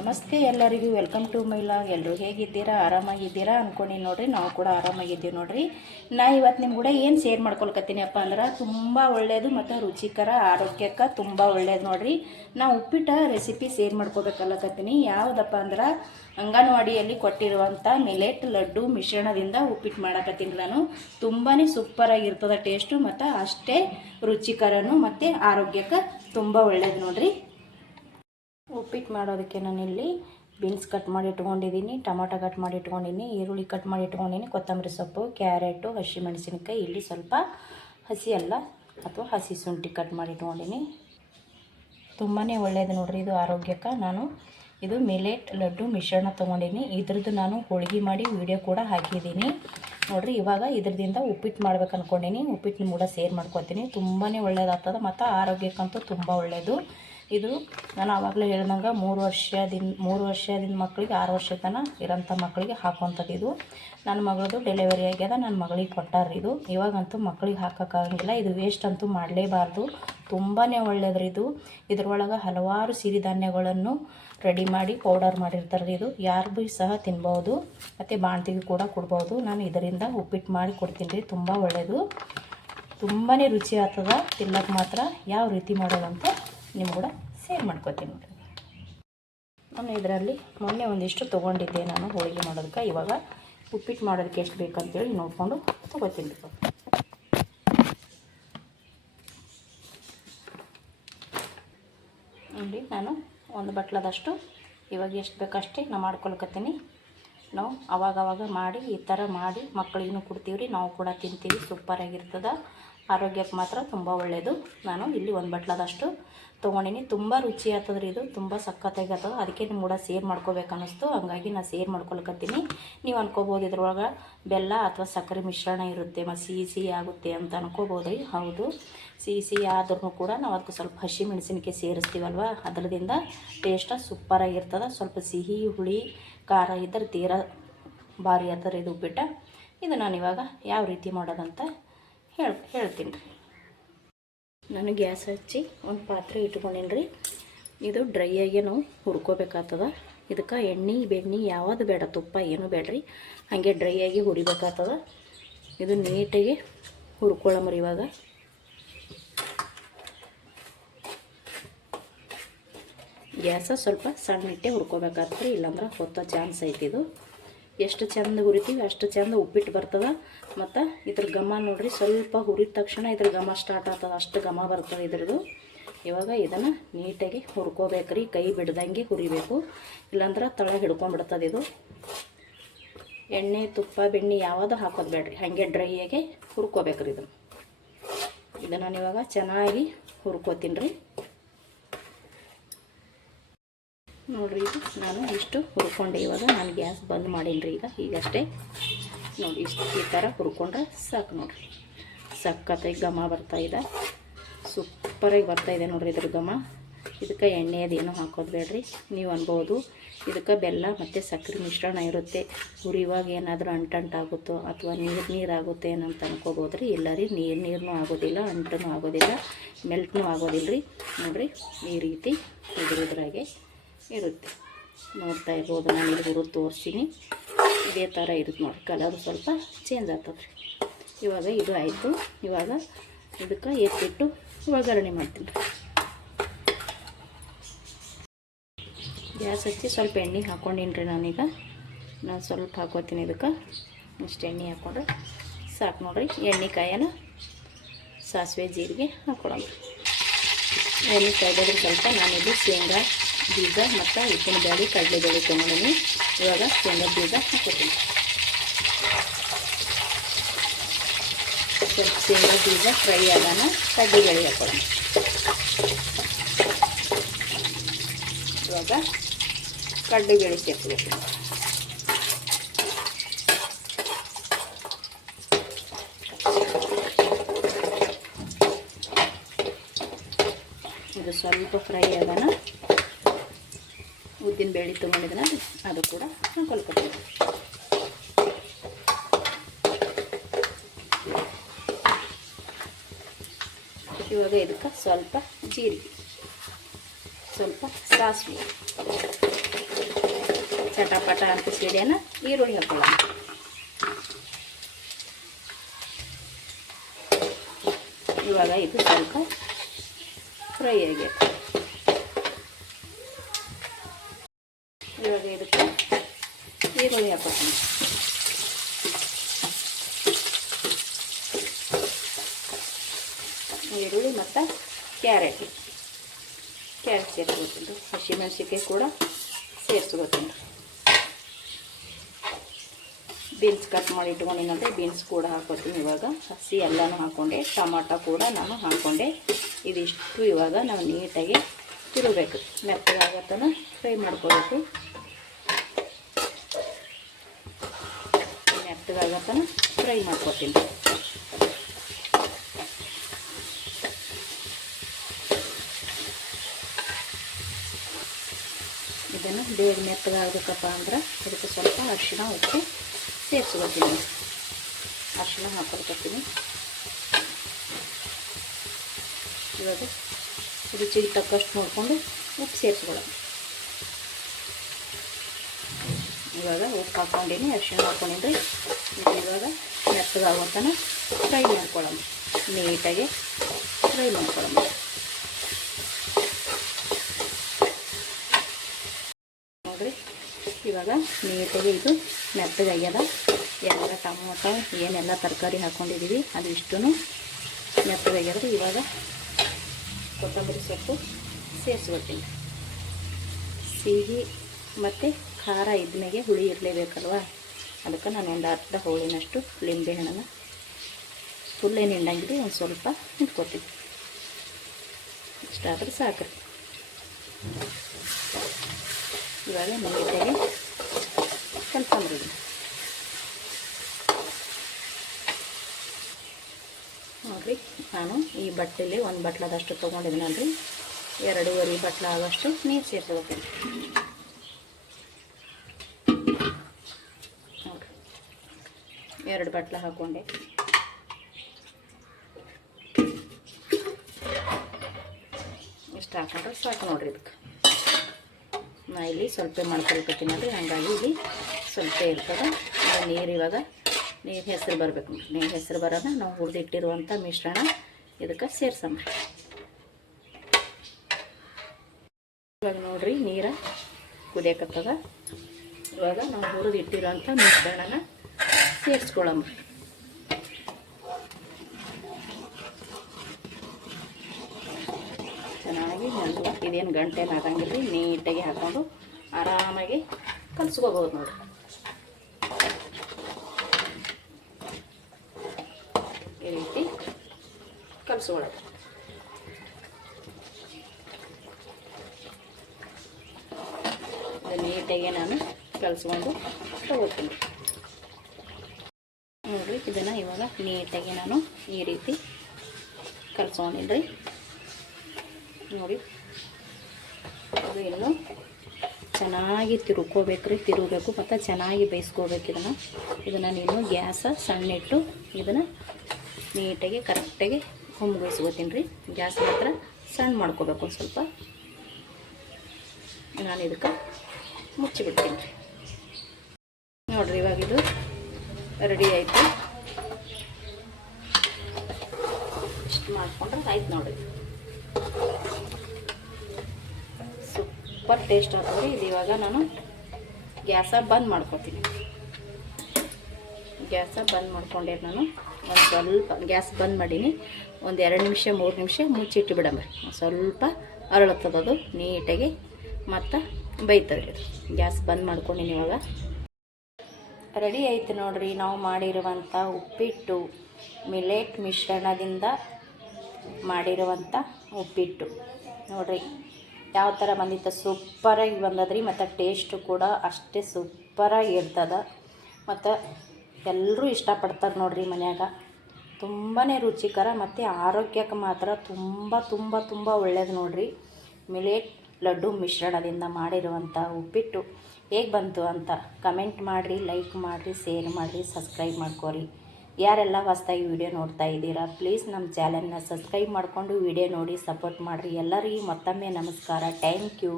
ನಮಸ್ತೆ ಎಲ್ಲರಿಗೂ welcome to my log ಎಲ್ಲರೂ ಹೇಗಿದ್ದೀರಾ? ಆರಾಮಾಗಿದ್ದೀರಾ? ಅಂದ್ಕೊಂಡಿನಿ ನೋಡ್ರಿ, ನಾವು ಕೂಡ ಆರಾಮಾಗಿದ್ದೀವಿ ನೋಡ್ರಿ. ನಾ ಇವತ್ತು ನಿಮ್ಮ ಕೂಡ ಏನು ಶೇರ್ ಮಾಡ್ಕೊಳ್ಕತ್ತೀನಿ ಅಪ್ಪ ಅಂದ್ರೆ, ತುಂಬ ಒಳ್ಳೆಯದು ಮತ್ತು ರುಚಿಕರ, ಆರೋಗ್ಯಕ್ಕೆ ತುಂಬ ಒಳ್ಳೇದು ನೋಡ್ರಿ. ನಾ ಉಪ್ಪಿಟ್ಟ ರೆಸಿಪಿ ಶೇರ್ ಮಾಡ್ಕೋಬೇಕಲ್ಲಕತ್ತೀನಿ. ಯಾವುದಪ್ಪ ಅಂದ್ರೆ, ಅಂಗನವಾಡಿಯಲ್ಲಿ ಕೊಟ್ಟಿರುವಂಥ ಮಿಲೆಟ್ ಲಡ್ಡು ಮಿಶ್ರಣದಿಂದ ಉಪ್ಪಿಟ್ಟು ಮಾಡಕತ್ತೀನಿ ನಾನು. ತುಂಬಾ ಸೂಪರಾಗಿರ್ತದೆ ಟೇಸ್ಟು ಮತ್ತು ಅಷ್ಟೇ ರುಚಿಕರನು ಮತ್ತು ಆರೋಗ್ಯಕ್ಕೆ ತುಂಬ ಒಳ್ಳೇದು ನೋಡ್ರಿ. ಉಪ್ಪಿಟ್ಟು ಮಾಡೋದಕ್ಕೆ ನಾನಿಲ್ಲಿ ಬೀನ್ಸ್ ಕಟ್ ಮಾಡಿ ಇಟ್ಕೊಂಡಿದ್ದೀನಿ, ಟೊಮಾಟೊ ಕಟ್ ಮಾಡಿ ಇಟ್ಕೊಂಡಿನಿ ಈರುಳ್ಳಿ ಕಟ್ ಮಾಡಿ ಇಟ್ಕೊಂಡಿನಿ ಕೊತ್ತಂಬರಿ ಸೊಪ್ಪು, ಕ್ಯಾರೆಟು, ಹಸಿಮೆಣಸಿನ್ಕಾಯಿ, ಇಲ್ಲಿ ಸ್ವಲ್ಪ ಹಸಿ ಅಲ್ಲ, ಅಥವಾ ಹಸಿ ಶುಂಠಿ ಕಟ್ ಮಾಡಿ ಇಟ್ಕೊಂಡಿನಿ ತುಂಬಾ ಒಳ್ಳೆಯದು ನೋಡ್ರಿ, ಇದು ಆರೋಗ್ಯಕ್ಕೆ. ನಾನು ಇದು ಮಿಲೆಟ್ ಲಡ್ಡು ಮಿಶ್ರಣ ತೊಗೊಂಡಿನಿ ಇದ್ರದ್ದು ನಾನು ಹೋಳಿಗೆ ಮಾಡಿ ವಿಡಿಯೋ ಕೂಡ ಹಾಕಿದ್ದೀನಿ. ನೋಡಿರಿ, ಇವಾಗ ಇದ್ರದಿಂದ ಉಪ್ಪಿಟ್ಟು ಮಾಡ್ಬೇಕು ಅಂದ್ಕೊಂಡಿನಿ ಉಪ್ಪಿಟ್ಟು ಕೂಡ ಸೇರ್ ಮಾಡ್ಕೊತೀನಿ. ತುಂಬಾ ಒಳ್ಳೆಯದಾಗ್ತದೆ ಮತ್ತು ಆರೋಗ್ಯಕ್ಕಂತೂ ತುಂಬ ಒಳ್ಳೆಯದು ಇದು ನಾನು ಆವಾಗಲೇ ಹೇಳ್ದಂಗೆ ಮೂರು ವರ್ಷದಿಂದ ಮೂರು ವರ್ಷದಿಂದ ಮಕ್ಕಳಿಗೆ ಆರು ವರ್ಷ ತನಕ ಇರೋಂಥ ಮಕ್ಕಳಿಗೆ ಹಾಕುವಂಥದ್ದು ಇದು. ನನ್ನ ಮಗಳದು ಡೆಲಿವರಿ ಆಗ್ಯದ, ನನ್ನ ಮಗಳಿಗೆ ಕೊಟ್ಟಾರ್ರಿ ಇದು. ಇವಾಗಂತೂ ಮಕ್ಕಳಿಗೆ ಹಾಕೋಕ್ಕಾಗಂಗಿಲ್ಲ, ಇದು ವೇಸ್ಟ್ ಅಂತೂ ಮಾಡಲೇಬಾರ್ದು. ತುಂಬಾ ಒಳ್ಳೆಯದ್ರಿ ಇದು. ಇದರೊಳಗೆ ಹಲವಾರು ಸಿರಿಧಾನ್ಯಗಳನ್ನು ರೆಡಿ ಮಾಡಿ ಪೌಡರ್ ಮಾಡಿರ್ತಾರೆ ಇದು. ಯಾರು ಭೀ ಸಹ ತಿನ್ಬೋದು, ಮತ್ತು ಬಾಣ್ತಿಗೆ ಕೂಡ ಕೊಡ್ಬೋದು. ನಾನು ಇದರಿಂದ ಉಪ್ಪಿಟ್ಟು ಮಾಡಿ ಕೊಡ್ತೀನಿ ರೀ ತುಂಬ ಒಳ್ಳೆಯದು ತುಂಬಾ ರುಚಿ ಆಗ್ತದ ತಿನ್ನಕ್ಕೆ ಮಾತ್ರ. ಯಾವ ರೀತಿ ಮಾಡೋದಂತ ನಿಮ್ಗೆ ಕೂಡ ಸೇರ್ ಮಾಡ್ಕೋತೀನಿ ನೋಡಿರಿ. ನಾನು ಇದರಲ್ಲಿ ಮೊನ್ನೆ ಒಂದಿಷ್ಟು ತೊಗೊಂಡಿದ್ದೆ ನಾನು ಹೋಳಿಗೆ ಮಾಡೋದಕ್ಕೆ. ಇವಾಗ ಉಪ್ಪಿಟ್ಟು ಮಾಡೋದಕ್ಕೆ ಎಷ್ಟು ಬೇಕಂತೇಳಿ ನೋಡಿಕೊಂಡು ತೊಗೋತೀನಿ ನೋಡಿ, ನಾನು ಒಂದು ಬಟ್ಲದಷ್ಟು ಇವಾಗ ಎಷ್ಟು ಬೇಕಷ್ಟೇ ನಾನು ಮಾಡ್ಕೊಳ್ಕತ್ತೀನಿ ನಾವು ಅವಾಗವಾಗ ಮಾಡಿ ಈ ಥರ ಮಾಡಿ ಮಕ್ಕಳಿಗೂ ಕೊಡ್ತೀವಿ ರೀ ನಾವು ಕೂಡ ತಿಂತೀವಿ ಸೂಪರಾಗಿರ್ತದೆ ಆರೋಗ್ಯಕ್ಕೆ ಮಾತ್ರ ತುಂಬ ಒಳ್ಳೆಯದು ನಾನು ಇಲ್ಲಿ ಒಂದು ಬಟ್ಲದಷ್ಟು ತೊಗೊಂಡಿನಿ. ತುಂಬ ರುಚಿ ಆಗ್ತದ್ರಿ ಇದು. ತುಂಬ ಆಗ್ತದೆ. ಅದಕ್ಕೆ ನಿಮ್ಮ ಕೂಡ ಸೇರ್ ಮಾಡ್ಕೋಬೇಕು ಅನ್ನಿಸ್ತು. ಹಂಗಾಗಿ ನಾನು ಸೇರ್ ಮಾಡ್ಕೊಳ್ಕತ್ತೀನಿ. ನೀವು ಅನ್ಕೋಬೋದು ಇದ್ರೊಳಗೆ ಬೆಲ್ಲ ಅಥವಾ ಸಕ್ಕರೆ ಮಿಶ್ರಣ ಇರುತ್ತೆ. ಮತ್ತು ಸಿಹಿ ಸಿಹಿ ಆಗುತ್ತೆ ಅಂತ ಅನ್ಕೋಬೋದು ಹೌದು. ಸಿಹಿ ಸಿಹಿ ಆದ್ರೂ ಕೂಡ ನಾವು ಅದಕ್ಕೆ ಸ್ವಲ್ಪ ಹಸಿ ಮೆಣಸಿನಕಾಯಿ ಸೇರಿಸ್ತೀವಲ್ವ? ಅದರದಿಂದ ಟೇಸ್ಟ ಸೂಪರಾಗಿರ್ತದೆ ಸ್ವಲ್ಪ ಸಿಹಿ, ಹುಳಿ, ಖಾರ ಇದ್ದರೆ ತೀರ ಭಾರಿ ಆಗ್ತದೆ ಇದು ಉಪ್ಪಿಟ್ಟು. ಇದು ನಾನು ಇವಾಗ ಯಾವ ರೀತಿ ಮಾಡೋದಂತ ಹೇಳ್, ಹೇಳ್ತೀನಿ ರೀ. ನಾನು ಗ್ಯಾಸ್ ಹಚ್ಚಿ ಒಂದು ಪಾತ್ರೆ ಇಟ್ಕೊಂಡೀನಿ ರೀ. ಇದು ಡ್ರೈ ಆಗಿ ನಾವು ಹುರ್ಕೋಬೇಕಾಗ್ತದ. ಇದಕ್ಕೆ ಎಣ್ಣೆ, ಬೆಣ್ಣೆ ಯಾವುದು ಬೇಡ, ತುಪ್ಪ ಏನೂ ಬೇಡ್ರಿ ಹಾಗೆ ಡ್ರೈ ಆಗಿ ಹುರಿಬೇಕಾಗ್ತದ. ಇದು ನೀಟಾಗಿ ಹುರ್ಕೊಳ್ಳಮ್ರಿ ಇವಾಗ. ಗ್ಯಾಸ ಸ್ವಲ್ಪ ಸಣ್ಣ ಇಟ್ಟೆ ಹುರ್ಕೋಬೇಕಾಗ್ತದೆ ಇಲ್ಲಾಂದ್ರೆ ಹೊತ್ತೋ ಚಾನ್ಸ್ ಐತಿ ಇದು. ಎಷ್ಟು ಚಂದ ಹುರಿತೀವಿ ಅಷ್ಟು ಚಂದ ಉಪ್ಪಿಟ್ಟು ಬರ್ತದೆ. ಮತ್ತು ಇದ್ರ ಘಮ ನೋಡ್ರಿ, ಸ್ವಲ್ಪ ಹುರಿದ ತಕ್ಷಣ ಇದ್ರ ಘಮ ಸ್ಟಾರ್ಟ್ ಆಗ್ತದೆ. ಅಷ್ಟು ಘಮ ಬರ್ತದೆ ಇದ್ರದ್ದು ಇವಾಗ ಇದನ್ನು ನೀಟಾಗಿ ಹುರ್ಕೋಬೇಕ್ರಿ, ಕೈ ಬಿಡ್ದಂಗೆ ಹುರಿಬೇಕು. ಇಲ್ಲಾಂದ್ರೆ ತಳ ಹಿಡ್ಕೊಂಡ್ಬಿಡ್ತದೆ ಇದು. ಎಣ್ಣೆ, ತುಪ್ಪ, ಬೆಣ್ಣೆ ಯಾವುದು ಹಾಕೋದು ಬೇಡ್ರಿ, ಹಾಗೆ ಡ್ರೈಯಾಗಿ ಹುರ್ಕೋಬೇಕ್ರಿ ಇದನ್ನು. ಇದನ್ನು ನಾನು ಇವಾಗ ಚೆನ್ನಾಗಿ ಹುರ್ಕೋತೀನಿ ರೀ ನೋಡಿರಿ ಇದು ನಾನು ಇಷ್ಟು ಹುರ್ಕೊಂಡೆ. ಇವಾಗ ನಾನು ಗ್ಯಾಸ್ ಬಂದ್ ಮಾಡೀನಿ ಈಗ. ಈಗಷ್ಟೇ ನೋಡಿ ಇಷ್ಟು ಈ ಥರ ಹುರ್ಕೊಂಡ್ರೆ ಸಾಕು ನೋಡಿರಿ. ಸಕ್ಕತ್ತೆ ಘಮ ಬರ್ತಾಯಿದೆ ಸೂಪರಾಗಿ ಬರ್ತಾಯಿದೆ ನೋಡಿರಿ ಇದ್ರ ಘಮ. ಇದಕ್ಕೆ ಎಣ್ಣೆ ಅದೇನು ಹಾಕೋದು ಬೇಡ್ರಿ. ನೀವು ಅನ್ಬೋದು. ಇದಕ್ಕೆ ಬೆಲ್ಲ ಮತ್ತು ಸಕ್ಕರೆ ಮಿಶ್ರಣ ಇರುತ್ತೆ. ಹುರಿವಾಗ ಏನಾದರೂ ಅಂಟಂಟಾಗುತ್ತೋ ಅಥವಾ ನೀರು ನೀರಾಗುತ್ತೆ ಏನಂತ ಅನ್ಕೋಬೋದು ರೀ ಇಲ್ಲ ರೀ, ನೀರು ನೀರನ್ನೂ ಆಗೋದಿಲ್ಲ ಅಂಟನೂ ಆಗೋದಿಲ್ಲ, ಮೆಲ್ಟ್ನೂ ಆಗೋದಿಲ್ಲ ರೀ ನೋಡಿರಿ, ಈ ರೀತಿ ಇದ್ರಾಗೆ ಇರುತ್ತೆ. ನೋಡ್ತಾ ಇರ್ಬೋದು, ನಾನು ಇಲ್ಲಿ ತೋರಿಸ್ತೀನಿ. ಇದೇ ಥರ ಇರುತ್ತೆ ನೋಡಿ ಕಲರ್ ಸ್ವಲ್ಪ ಚೇಂಜ್ ಆಗ್ತದೆ. ಇವಾಗ ಇದು ಆಯಿತು. ಇವಾಗ ಇದಕ್ಕೆ ಎತ್ತಿಟ್ಟು ಒಗ್ಗರಣೆ ಮಾಡ್ತೀನಿ. ಗ್ಯಾಸ್ ಹಚ್ಚಿ ಸ್ವಲ್ಪ ಎಣ್ಣೆ ಹಾಕ್ಕೊಂಡಿನಿ ರೀ ನಾನೀಗ. ನಾನು ಸ್ವಲ್ಪ ಹಾಕೋತೀನಿ ಇದಕ್ಕೆ. ಇಷ್ಟು ಎಣ್ಣೆ ಹಾಕ್ಕೊಂಡ್ರೆ ಸಾಕು ನೋಡಿರಿ. ಎಣ್ಣೆ ಕಾಯನ ಸಾಸಿವೆ ಜೀರಿಗೆ ಹಾಕ್ಕೊಡೋಣ ಎಣ್ಣೆ ಕಾಯ್ದಾದ್ರೆ ಸ್ವಲ್ಪ ನಾನಿದು ಶೇಂಗಾ ಬೀಜ ಮತ್ತು ಉಪ್ಪಿನ ಬ್ಯಾಳಿ ಕಡಲೆ ಬೇಳೆ ತೊಗೊಂಡಿನಿ ಇವಾಗ ಶೇಂಗಾ ಬೀಜ ಹಾಕೋತೀನಿ ಸ್ವಲ್ಪ ಶೇಂಗಾ ಬೀಜ ಫ್ರೈ ಆಗೋಣ ಕಡ್ಲೆ ಬೇಳೆ ಹಾಕೊಳ್ಳೋಣ ಇವಾಗ ಕಡಲೆ ಬೇಳೆ ಸೇರ್ಕೋಬೇಕು. ಇದು ಸ್ವಲ್ಪ ಫ್ರೈ ಆಗೋಣ ಉದ್ದಿನ ಬೇಳೆ ತೊಗೊಂಡಿದ್ರೆ ಅದು ಕೂಡ ಹಾಕೊಳ್ಕೊತೀವಿ ಇವಾಗ ಇದಕ್ಕೆ ಸ್ವಲ್ಪ ಜೀರಿಗೆ, ಸ್ವಲ್ಪ ಸಾಸಿವೆ, ಚಟಪಟ ಅಂತ ಸೀರೆನ ಈರುಳ್ಳಿ ಹಾಕೊಳ್ಳೋಣ. ಇವಾಗ ಇದು ಸ್ವಲ್ಪ ಫ್ರೈ ಆಗೈತೆ ಇವಾಗ ಇದಕ್ಕೆ ಈರುಳ್ಳಿ ಹಾಕೋತೀನಿ ಈರುಳ್ಳಿ ಮತ್ತು ಕ್ಯಾರೆಟ್. ಕ್ಯಾರೆಟ್ ಸೇರಿಸ್ಕೊತೀನಿ ಹಸಿಮೆಣಸಿಕಾಯಿ ಕೂಡ ಸೇರಿಸ್ಕೊತೀನಿ ಬೀನ್ಸ್ ಕಟ್ ಮಾಡಿ ಇಟ್ಕೊಂಡಿನಂದ್ರೆ ಬೀನ್ಸ್ ಕೂಡ ಹಾಕೋತೀನಿ ಇವಾಗ. ಹಸಿ ಎಲ್ಲನೂ ಹಾಕ್ಕೊಂಡೆ ಟೊಮಾಟೊ ಕೂಡ ನಾನು ಹಾಕ್ಕೊಂಡೆ ಇದಿಷ್ಟು ಇವಾಗ ನಾವು ನೀಟಾಗಿ ತಿರುಗಬೇಕು. ಮೆತ್ತಗಾಗತ್ತನ ಫ್ರೈ ಮಾಡ್ಕೋಬೇಕು. ಮೆತ್ತಗಾಗತ್ತನ ಫ್ರೈ ಮಾಡ್ಕೊತೀನಿ ಇದನ್ನು ಬೇಗ ಮೆತ್ತಗಾಗಬೇಕಪ್ಪ ಅಂದ್ರೆ ಅದಕ್ಕೆ ಸ್ವಲ್ಪ ಅರಿಶಿಣ, ಉಪ್ಪು ಸೇರಿಸ್ಕೊತೀನಿ ಅರಿಶಿಣ ಹಾಕೊಳ್ಕೊತೀನಿ ಇವಾಗ ರುಚಿಗೆ ತಕ್ಕಷ್ಟು ನೋಡಿಕೊಂಡು ಉಪ್ಪು ಸೇರಿಸ್ಕೊಳ್ಳೋಣ. ಇವಾಗ ಉಪ್ಪು ಹಾಕ್ಕೊಂಡಿನಿ, ಅರಿಶಿಣ ಹಾಕ್ಕೊಂಡಿನಿ ಇವಾಗ ಮೆತ್ತಗಾಗುವಂತನ ಫ್ರೈ ಮಾಡ್ಕೊಳ್ಳೋಣ. ನೀಟಾಗಿ ಫ್ರೈ ಮಾಡ್ಕೊಳ್ಳೋಣ. ನೋಡಿರಿ, ಇವಾಗ ನೀಟಾಗಿ ಇದು ಮೆತ್ತಗಾಗ್ಯದ. ಎಲ್ಲ ಟೊಮೊಟೊ, ಏನೆಲ್ಲ ತರಕಾರಿ ಹಾಕ್ಕೊಂಡಿದ್ದೀವಿ ಅದು ಇಷ್ಟು ಮೆತ್ತಗಾಗ್ಯದ ಇವಾಗ ಕೊತ್ತಂಬರಿ ಸೊಪ್ಪು ಸೇರಿಸ್ಕೊಳ್ತೀನಿ ಸಿಹಿ ಮತ್ತು ಖಾರ ಇದ್ಮೇಲೆ ಹುಳಿ ಇರಲೇಬೇಕಲ್ವ? ಅದಕ್ಕೆ ನಾನು ಒಂದು ಅರ್ಧ ಹೋಳಿನಷ್ಟು ಲಿಂಬೆ ಹಣ್ಣನ್ನು ಫುಲ್ ಏನು ಹಿಂಡಂಗಿಲ್ಲ ಒಂದು ಸ್ವಲ್ಪ ಇಟ್ಕೊತೀವಿ ಇಷ್ಟಾದ್ರೆ ಸಾಕ್ರಿ ಇವಾಗ ನೀಟಾಗಿ ಕಲ್ಕೊಂಡ್ರಿ ನೋಡಿರಿ, ನಾನು ಈ ಬಟ್ಟೆಲಿ ಒಂದು ಬಟ್ಲದಷ್ಟು ತೊಗೊಂಡಿದ್ದೀನಲ್ರಿ ಎರಡೂವರೆ ಬಟ್ಲ ಆಗೋಷ್ಟು ನೀರು ಸೇರಿಸ್ಕೊತೀನಿ ಎರಡು ಬಟ್ಲ ಹಾಕೊಂಡೆ. ಇಷ್ಟು ಹಾಕೊಂಡ್ರೆ ಸಾಕು ನೋಡ್ರಿ ಇದಕ್ಕೆ. ನಾ ಇಲ್ಲಿ ಸ್ವಲ್ಪ ಮಾಡ್ಕೊಳ್ಕತ್ತೀನಿ ನೋಡ್ರಿ ಹಾಗಾಗಿ ಇಲ್ಲಿ ಸ್ವಲ್ಪ ಇರ್ತದೆ. ನೀರು ಇವಾಗ, ನೀರು ಹೆಸರು ಬರಬೇಕು. ನೀರು ಹೆಸರು ಬರೋದ ನಾವು ಹುರಿದಿಟ್ಟಿರುವಂಥ ಮಿಶ್ರಣ ಇದಕ್ಕೆ ಸೇರ್ಸಮ್ಮ ಇವಾಗ ನೋಡ್ರಿ ನೀರು ಕುದಿಯಕತ್ತದ. ಇವಾಗ ನಾವು ಹುರಿದಿಟ್ಟಿರುವಂಥ ಮಿಶ್ರಣನ ಸೇರಿಸ್ಕೊಳಮ್ಮ ಚೆನ್ನಾಗಿ ನಾನು ಇದೇನು ಗಂಟೆನ ಹಾಕಂಗಿಲ್ಲ ನೀಟಾಗಿ ಹಾಕ್ಕೊಂಡು ಆರಾಮಾಗಿ ಕಲಸ್ಕೋಬೋದು ನೋಡಿ. ಈ ರೀತಿ ಕಲಿಸ್ಕೊಳ್ಳೋದು ನೀಟಾಗಿ ನಾನು ಕಲಿಸ್ಕೊಂಡು ತಗೋತೀನಿ ಇದನ್ನು ಇವಾಗ ನೀಟಾಗಿ ನಾನು ಈ ರೀತಿ ಕಲ್ಸ್ಕೊಂಡಿದ್ರಿ ನೋಡಿ, ಅದು ಇನ್ನು ಚೆನ್ನಾಗಿ ತಿರುಕೋಬೇಕ್ರಿ ತಿರುಗಬೇಕು ಮತ್ತು ಚೆನ್ನಾಗಿ ಬೇಯಿಸ್ಕೋಬೇಕು ಇದನ್ನು. ಇದನ್ನು ನೀನು ಗ್ಯಾಸ ಸಣ್ಣಿಟ್ಟು ಇದನ್ನು ನೀಟಾಗಿ ಕರೆಕ್ಟಾಗಿ ಹೊಮ್ಗಿಸ್ಕೋತೀನಿ ರೀ ಗ್ಯಾಸ್ ಮಾತ್ರ ಸಣ್ಣ ಮಾಡ್ಕೋಬೇಕು ಒಂದು ಸ್ವಲ್ಪ. ನಾನು ಇದಕ್ಕೆ ಮುಚ್ಚಿಬಿಡ್ತೀನಿ. ರೀ ನೋಡಿರಿ, ಇವಾಗ ಇದು ರೆಡಿ ಆಯಿತು. ಇಷ್ಟು ಮಾಡಿಕೊಂಡ್ರೆ ಆಯ್ತು ನೋಡಿ ಸೂಪರ್ ಟೇಸ್ಟ್ ಆಗ್ತದೆ ಇದು ಇವಾಗ ನಾನು ಗ್ಯಾಸ ಬಂದ್ ಮಾಡ್ಕೊತೀನಿ. ಗ್ಯಾಸ ಬಂದ್ ಮಾಡ್ಕೊಂಡೆ ನಾನು. ಒಂದು ಸ್ವಲ್ಪ ಗ್ಯಾಸ್ ಬಂದ್ ಮಾಡೀನಿ. ಒಂದು ಎರಡು ನಿಮಿಷ, ಮೂರು ನಿಮಿಷ ಮುಚ್ಚಿಟ್ಟು ಬಿಡಂಬ. ಸ್ವಲ್ಪ ಅರಳತ್ತದದು ನೀಟಾಗಿ ಮತ್ತು ಬೈತದೆ ಇದು. ಗ್ಯಾಸ್ ಬಂದ್ ಮಾಡ್ಕೊಂಡಿನಿ ಇವಾಗ. ರೆಡಿ ಆಯ್ತು ನೋಡ್ರಿ. ನಾವು ಮಾಡಿರುವಂಥ ಉಪ್ಪಿಟ್ಟು, ಮಿಲೆಟ್ ಮಿಶ್ರಣದಿಂದ ಮಾಡಿರುವಂಥ ಉಪ್ಪಿಟ್ಟು. ನೋಡಿರಿ, ಯಾವ ಥರ ಬಂದಿತ್ತು? ಸೂಪರಾಗಿ ಬಂದದ್ರಿ, ಮತ್ತು ಟೇಸ್ಟು ಕೂಡ ಅಷ್ಟೇ ಸೂಪರಾಗಿ ಇರ್ತದ. ಮತ್ತು ಎಲ್ಲರೂ ಇಷ್ಟಪಡ್ತಾರೆ ನೋಡಿರಿ ಮನ್ಯಾಗ. ತುಂಬಾ ರುಚಿಕರ ಮತ್ತು ಆರೋಗ್ಯಕ್ಕೆ ಮಾತ್ರ ತುಂಬ ತುಂಬ ತುಂಬ ಒಳ್ಳೇದು ನೋಡಿರಿ. ಮಿಲೇಟ್ ಲಡ್ಡು ಮಿಶ್ರಣದಿಂದ ಮಾಡಿರುವಂಥ ಉಪ್ಪಿಟ್ಟು. ಹೇಗೆ ಬಂತು ಅಂತ ಕಮೆಂಟ್ ಮಾಡಿರಿ, ಲೈಕ್ ಮಾಡಿರಿ, ಶೇರ್ ಮಾಡಿರಿ, ಸಬ್ಸ್ಕ್ರೈಬ್ ಮಾಡ್ಕೊರಿ. ಯಾರೆಲ್ಲ ಹೊಸ್ದಾಗಿ ವಿಡಿಯೋ ನೋಡ್ತಾ ಇದ್ದೀರಾ ಪ್ಲೀಸ್ ನಮ್ಮ ಚಾನಲ್ನ ಸಬ್ಸ್ಕ್ರೈಬ್ ಮಾಡಿಕೊಂಡು ವಿಡಿಯೋ ನೋಡಿ ಸಪೋರ್ಟ್ ಮಾಡಿರಿ. ಎಲ್ಲರಿಗೂ ಮತ್ತೊಮ್ಮೆ ನಮಸ್ಕಾರ. Thank you